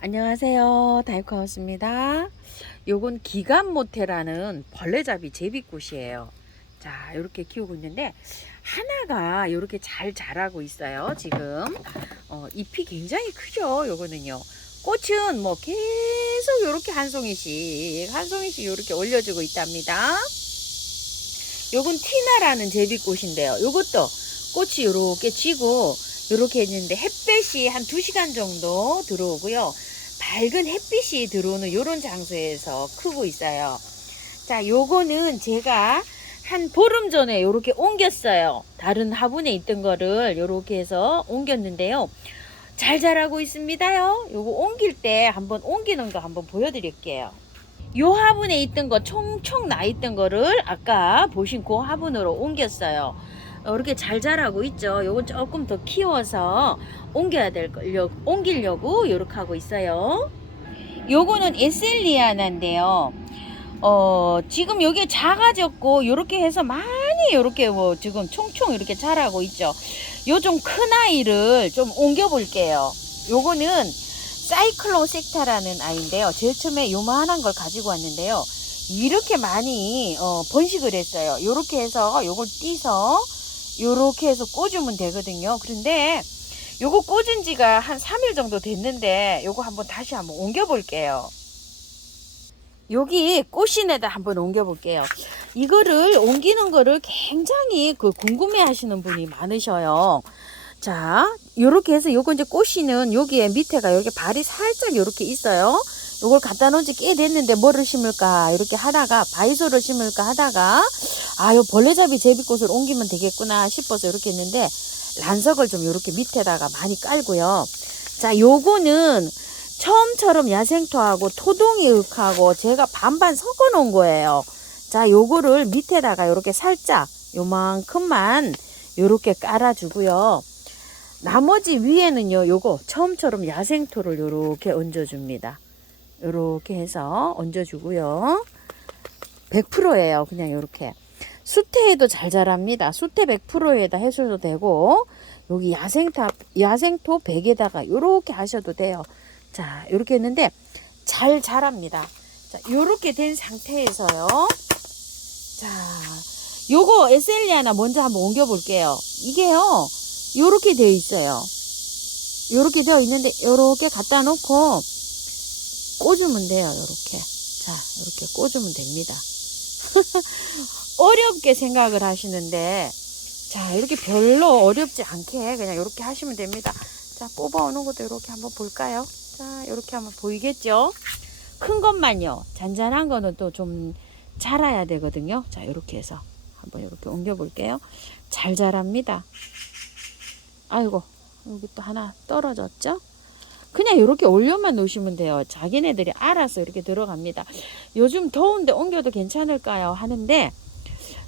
안녕하세요. 다이코하우스입니다. 요건 기간모테라는 벌레잡이 제비꽃이에요. 자, 이렇게 키우고 있는데 하나가 이렇게 잘 자라고 있어요. 지금 잎이 굉장히 크죠. 요거는요. 꽃은 뭐 계속 이렇게 한 송이씩 이렇게 올려주고 있답니다. 요건 티나라는 제비꽃인데요. 요것도 꽃이 이렇게 지고 이렇게 했는데 햇볕이 한 2시간 정도 들어오고요. 밝은 햇빛이 들어오는 이런 장소에서 크고 있어요. 자, 요거는 제가 한 보름 전에 요렇게 옮겼어요. 다른 화분에 있던 거를 요렇게 해서 옮겼는데요. 잘 자라고 있습니다요. 요거 옮길 때 한번 옮기는 거 한번 보여드릴게요. 요 화분에 있던 거 총총 나 있던 거를 아까 보신 그 화분으로 옮겼어요. 이렇게 잘 자라고 있죠. 요건 조금 더 키워서 옮기려고 이렇게 하고 있어요. 요거는 에셀리아나인데요. 지금 여기 작아졌고 요렇게 해서 많이 요렇게 뭐 지금 총총 이렇게 자라고 있죠. 요 좀 큰 아이를 좀 옮겨 볼게요. 요거는 사이클로섹타라는 아이인데요. 제일 처음에 요만한 걸 가지고 왔는데요. 이렇게 많이 번식을 했어요. 요렇게 해서 요걸 띄서 요렇게 해서 꽂으면 되거든요. 그런데 요거 꽂은 지가 한 3일 정도 됐는데 요거 한번 다시 한번 옮겨 볼게요. 여기 꽃신에다 한번 옮겨 볼게요. 이거를 옮기는 거를 굉장히 궁금해 하시는 분이 많으셔요. 자, 요렇게 해서 요거 이제 꽃이는 여기에 밑에가 이렇게 발이 살짝 요렇게 있어요. 요걸 갖다 놓은 지 꽤 됐는데 뭐를 심을까 이렇게 하다가 바이소를 심을까 하다가 요 벌레잡이 제비꽃을 옮기면 되겠구나 싶어서 이렇게 했는데 란석을 좀 요렇게 밑에다가 많이 깔고요. 자, 요거는 처음처럼 야생토하고 토동이 흙하고 제가 반반 섞어 놓은 거예요. 자, 요거를 밑에다가 요렇게 살짝 요만큼만 요렇게 깔아주고요. 나머지 위에는요, 요거 처음처럼 야생토를 요렇게 얹어줍니다. 요렇게 해서 얹어주고요. 100%예요. 그냥 요렇게. 수태에도 잘 자랍니다. 수태 100%에다 해줘도 되고, 여기 야생토 100에다가 요렇게 하셔도 돼요. 자, 요렇게 했는데 잘 자랍니다. 자, 요렇게 된 상태에서요. 자, 요거 에셀리아나 먼저 한번 옮겨 볼게요. 이게요, 요렇게 되어 있어요. 요렇게 되어 있는데 요렇게 갖다 놓고 꽂으면 돼요. 요렇게. 자, 요렇게 꽂으면 됩니다. 어렵게 생각을 하시는데, 자, 이렇게 별로 어렵지 않게 그냥 이렇게 하시면 됩니다. 자, 뽑아오는 것도 이렇게 한번 볼까요? 자, 이렇게 한번 보이겠죠? 큰 것만요. 잔잔한 거는 또 좀 자라야 되거든요. 자, 이렇게 해서 한번 이렇게 옮겨 볼게요. 잘 자랍니다. 아이고, 여기 또 하나 떨어졌죠? 그냥 이렇게 올려만 놓으시면 돼요. 자기네들이 알아서 이렇게 들어갑니다. 요즘 더운데 옮겨도 괜찮을까요? 하는데,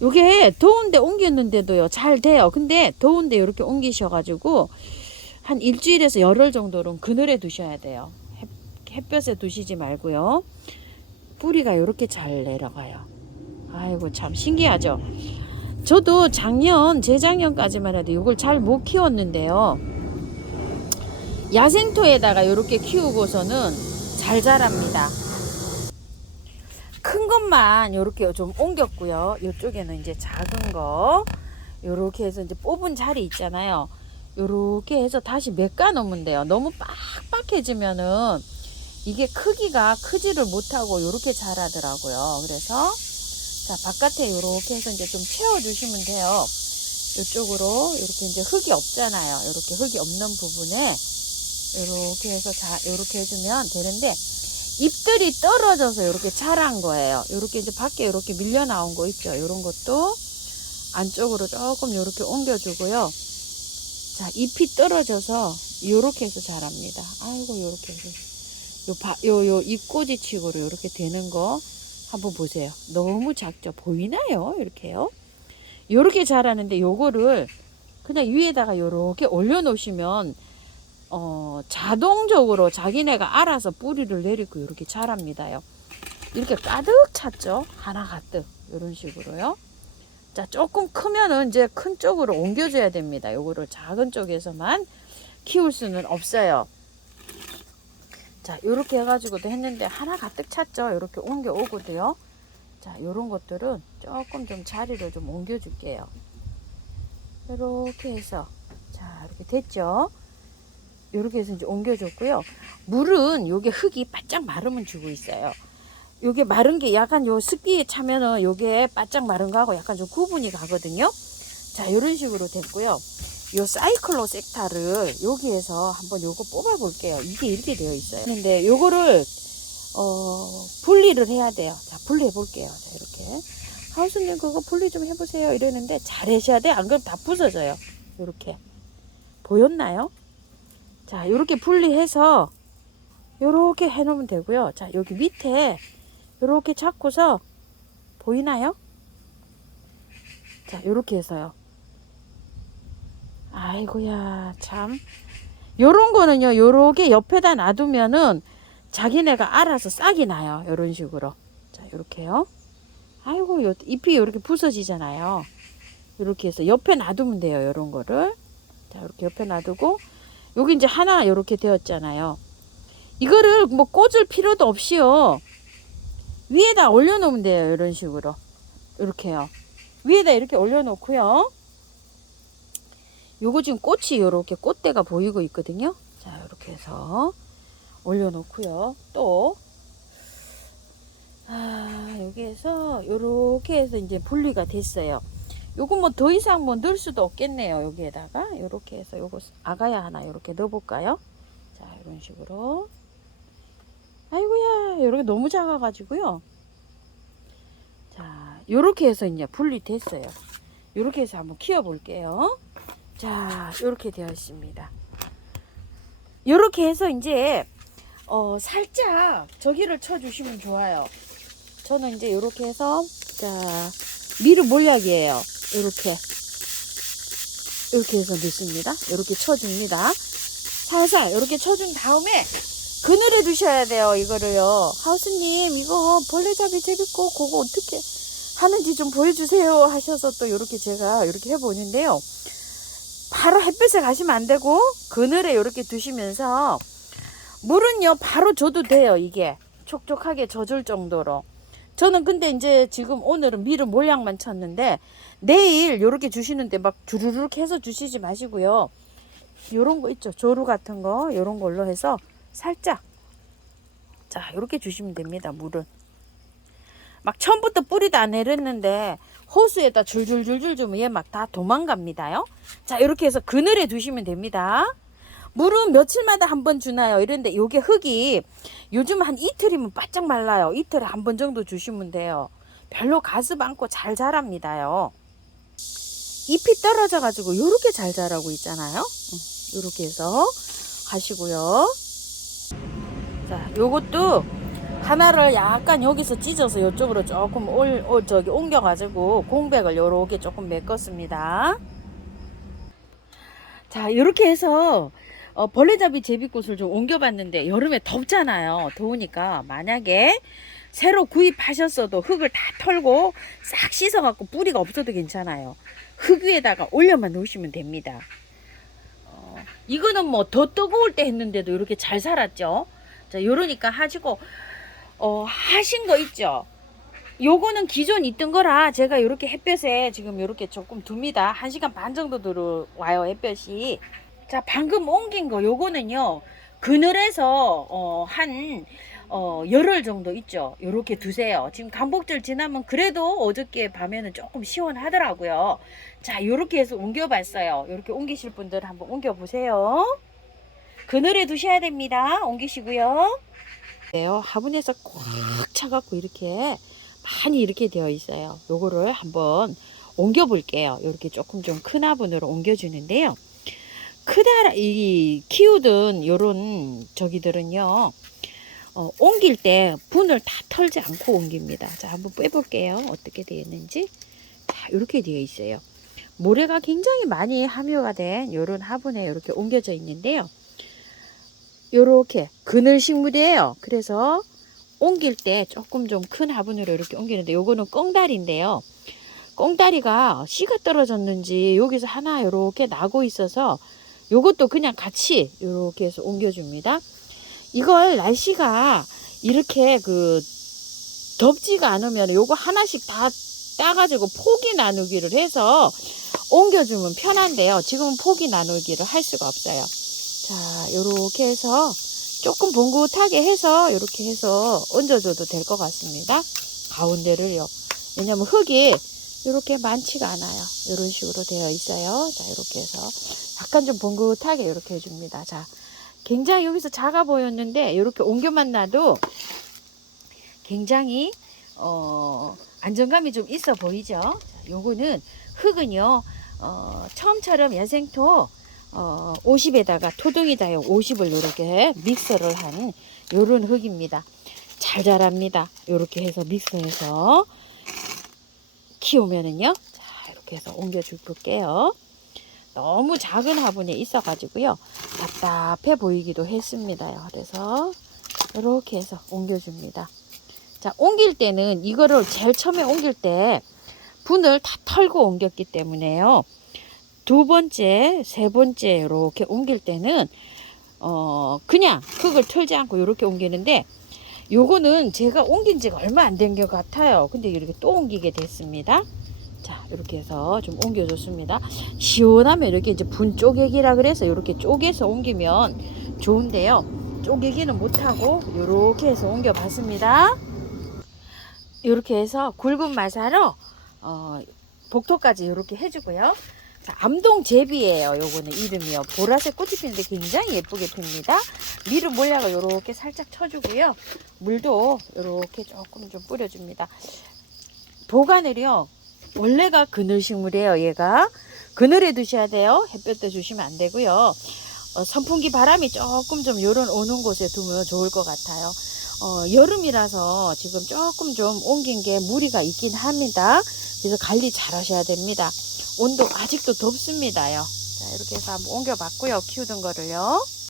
요게 더운데 옮겼는데도요, 잘 돼요. 근데 더운데 이렇게 옮기셔가지고, 한 일주일에서 열흘 정도는 그늘에 두셔야 돼요. 햇볕에 두시지 말고요. 뿌리가 이렇게 잘 내려가요. 아이고, 참 신기하죠? 저도 재작년까지만 해도 이걸 잘 못 키웠는데요. 야생토에다가 이렇게 키우고서는 잘 자랍니다. 큰 것만 이렇게 좀 옮겼고요. 이쪽에는 이제 작은 거 이렇게 해서 이제 뽑은 자리 있잖아요. 이렇게 해서 다시 메꿔 놓으면 돼요. 너무 빡빡해지면은 이게 크기가 크지를 못하고 이렇게 자라더라고요. 그래서 자, 바깥에 이렇게 해서 이제 좀 채워주시면 돼요. 이쪽으로 이렇게 이제 흙이 없잖아요. 이렇게 흙이 없는 부분에 이렇게 해서 이렇게 해주면 되는데, 잎들이 떨어져서 이렇게 자란 거예요. 이렇게 이제 밖에 이렇게 밀려 나온 거 있죠. 이런 것도 안쪽으로 조금 이렇게 옮겨주고요. 자, 잎이 떨어져서 이렇게 해서 자랍니다. 아이고, 이렇게 해서 요 잎꽂이 치고로 이렇게 되는 거 한번 보세요. 너무 작죠? 보이나요? 이렇게요. 이렇게 자라는데 요거를 그냥 위에다가 이렇게 올려놓으시면 자동적으로 자기네가 알아서 뿌리를 내리고 이렇게 자랍니다요. 이렇게 가득 찼죠? 하나 가득. 이런 식으로요. 자, 조금 크면은 이제 큰 쪽으로 옮겨줘야 됩니다. 요거를 작은 쪽에서만 키울 수는 없어요. 자, 요렇게 해가지고도 했는데 하나 가득 찼죠. 요렇게 옮겨 오고도요. 자, 요런 것들은 조금 좀 자리를 좀 옮겨 줄게요. 요렇게 해서, 자, 이렇게 됐죠. 요렇게 해서 이제 옮겨줬고요. 물은 요게 흙이 바짝 마르면 주고 있어요. 요게 마른 게 약간 요 습기에 차면은 요게 바짝 마른 거하고 약간 좀 구분이 가거든요. 자, 요런 식으로 됐고요. 요 사이클로 섹타를 여기에서 한번 요거 뽑아 볼게요. 이게 이렇게 되어 있어요. 근데 요거를 분리를 해야 돼요. 자, 분리해 볼게요. 자, 이렇게. 하우스님 그거 분리 좀 해보세요. 이러는데 잘 하셔야 돼. 안 그러면 다 부서져요. 요렇게. 보였나요? 자, 요렇게 분리해서 요렇게 해 놓으면 되고요. 자, 여기 밑에 요렇게 잡고서 보이나요? 자, 요렇게 해서요. 아이고야, 참. 요런 거는요, 요렇게 옆에다 놔두면은 자기네가 알아서 싹이 나요. 요런 식으로. 자, 요렇게요. 아이고, 요 잎이 요렇게 부서지잖아요. 요렇게 해서 옆에 놔두면 돼요. 요런 거를. 자, 이렇게 옆에 놔두고, 여기 이제 하나 요렇게 되었잖아요. 이거를 뭐 꽂을 필요도 없이요. 위에다 올려놓으면 돼요. 이런 식으로. 이렇게요. 위에다 이렇게 올려놓고요. 요거 지금 꽃이 요렇게 꽃대가 보이고 있거든요. 자, 이렇게 해서 올려놓고요. 또, 여기에서 요렇게 해서 이제 분리가 됐어요. 요거 뭐 더 이상 뭐 넣을 수도 없겠네요. 여기에다가 요렇게 해서 요거 아가야 하나 요렇게 넣어볼까요? 자, 이런 식으로. 아이고야, 요렇게 너무 작아가지고요. 자, 요렇게 해서 이제 분리됐어요. 요렇게 해서 한번 키워볼게요. 자, 요렇게 되어 있습니다. 요렇게 해서 이제 살짝 저기를 쳐주시면 좋아요. 저는 이제 요렇게 해서, 자, 미르 몰약이에요. 요렇게 해서 넣습니다. 요렇게 쳐줍니다. 살살 요렇게 쳐준 다음에 그늘에 두셔야 돼요. 이거를요. 하우스님 이거 벌레잡이 재밌고 그거 어떻게 하는지 좀 보여주세요 하셔서 또 요렇게 제가 요렇게 해보는데요. 바로 햇볕에 가시면 안 되고 그늘에 요렇게 두시면서 물은요 바로 줘도 돼요. 이게 촉촉하게 젖을 정도로. 저는 근데 이제 지금 오늘은 미르 몰약만 쳤는데 내일 요렇게 주시는데 막 주르륵 해서 주시지 마시고요. 요런 거 있죠. 조루 같은 거 요런 걸로 해서 살짝, 자, 요렇게 주시면 됩니다. 물은 막 처음부터 뿌리도 안 내렸는데 호수에다 줄줄줄줄 주면 얘 막 다 도망갑니다요. 자, 이렇게 해서 그늘에 두시면 됩니다. 물은 며칠마다 한 번 주나요? 이런데 요게 흙이 요즘 한 이틀이면 바짝 말라요. 이틀에 한 번 정도 주시면 돼요. 별로 가습 않고 잘 자랍니다요. 잎이 떨어져 가지고 요렇게 잘 자라고 있잖아요. 요렇게 해서 하시고요. 자, 요것도 하나를 약간 여기서 찢어서 이쪽으로 조금 저기 옮겨가지고 공백을 요렇게 조금 메꿨습니다. 자, 이렇게 해서 벌레잡이 제비꽃을 좀 옮겨봤는데 여름에 덥잖아요. 더우니까 만약에 새로 구입하셨어도 흙을 다 털고 싹 씻어갖고 뿌리가 없어도 괜찮아요. 흙 위에다가 올려만 놓으시면 됩니다. 이거는 뭐 더 뜨거울 때 했는데도 이렇게 잘 살았죠. 자, 요러니까 하시고 하신 거 있죠. 요거는 기존 있던 거라 제가 이렇게 햇볕에 지금 이렇게 조금 둡니다. 1시간 반 정도 들어와요, 햇볕이. 자, 방금 옮긴 거 요거는요 그늘에서 한 열흘 정도 있죠. 요렇게 두세요. 지금 간복절 지나면 그래도 어저께 밤에는 조금 시원하더라고요. 자, 요렇게 해서 옮겨봤어요. 요렇게 옮기실 분들 한번 옮겨보세요. 그늘에 두셔야 됩니다. 옮기시고요. 화분에서 꽉 차갖고 이렇게 많이 이렇게 되어 있어요. 요거를 한번 옮겨 볼게요. 이렇게 조금 좀 큰 화분으로 옮겨 주는데요. 키우던 요런 저기들은요 옮길 때 분을 다 털지 않고 옮깁니다. 자, 한번 빼볼게요. 어떻게 되어 있는지. 자, 이렇게 되어 있어요. 모래가 굉장히 많이 함유가 된 요런 화분에 이렇게 옮겨져 있는데요. 요렇게 그늘 식물이에요. 그래서 옮길 때 조금 좀 큰 화분으로 이렇게 옮기는데 요거는 꽁다리인데요. 꽁다리가 씨가 떨어졌는지 여기서 하나 이렇게 나고 있어서 요것도 그냥 같이 이렇게 해서 옮겨줍니다. 이걸 날씨가 이렇게 덥지가 않으면 요거 하나씩 다 따가지고 포기 나누기를 해서 옮겨주면 편한데요. 지금은 포기 나누기를 할 수가 없어요. 자, 요렇게 해서 조금 봉긋하게 해서 이렇게 해서 얹어줘도 될 것 같습니다. 가운데를요. 왜냐면 흙이 이렇게 많지가 않아요. 이런 식으로 되어 있어요. 자, 이렇게 해서 약간 좀 봉긋하게 이렇게 해줍니다. 자, 굉장히 여기서 작아 보였는데 이렇게 옮겨만 놔도 굉장히 안정감이 좀 있어 보이죠. 자, 요거는 흙은요 처음처럼 야생토 50에다가 토종이다요 50을 이렇게 믹서를 한 요런 흙입니다. 잘 자랍니다. 요렇게 해서 믹서해서 키우면은요. 자, 이렇게 해서 옮겨 줄 볼게요. 너무 작은 화분에 있어 가지고요 답답해 보이기도 했습니다. 그래서 이렇게 해서 옮겨 줍니다. 자, 옮길 때는 이거를 제일 처음에 옮길 때 분을 다 털고 옮겼기 때문에요. 두 번째, 세 번째 이렇게 옮길 때는 그냥 흙을 털지 않고 이렇게 옮기는데 요거는 제가 옮긴 지가 얼마 안 된 것 같아요. 근데 이렇게 또 옮기게 됐습니다. 자, 이렇게 해서 좀 옮겨줬습니다. 시원하면 이렇게 이제 분 쪼개기라 그래서 이렇게 쪼개서 옮기면 좋은데요. 쪼개기는 못하고 이렇게 해서 옮겨봤습니다. 이렇게 해서 굵은 마사로 복토까지 이렇게 해주고요. 자, 암동제비예요. 요거는 이름이요. 보라색 꽃이 피는데 굉장히 예쁘게 핍니다. 미루 몰약을 이렇게 살짝 쳐주고요. 물도 이렇게 조금 좀 뿌려줍니다. 보관을요. 원래가 그늘식물이에요. 얘가 그늘에 두셔야 돼요. 햇볕에 주시면 안 되고요. 선풍기 바람이 조금 좀 요런 오는 곳에 두면 좋을 것 같아요. 여름이라서 지금 조금 좀 옮긴 게 무리가 있긴 합니다. 그래서 관리 잘 하셔야 됩니다. 온도 아직도 덥습니다요. 자, 이렇게 해서 한번 옮겨봤고요. 키우던 거를요.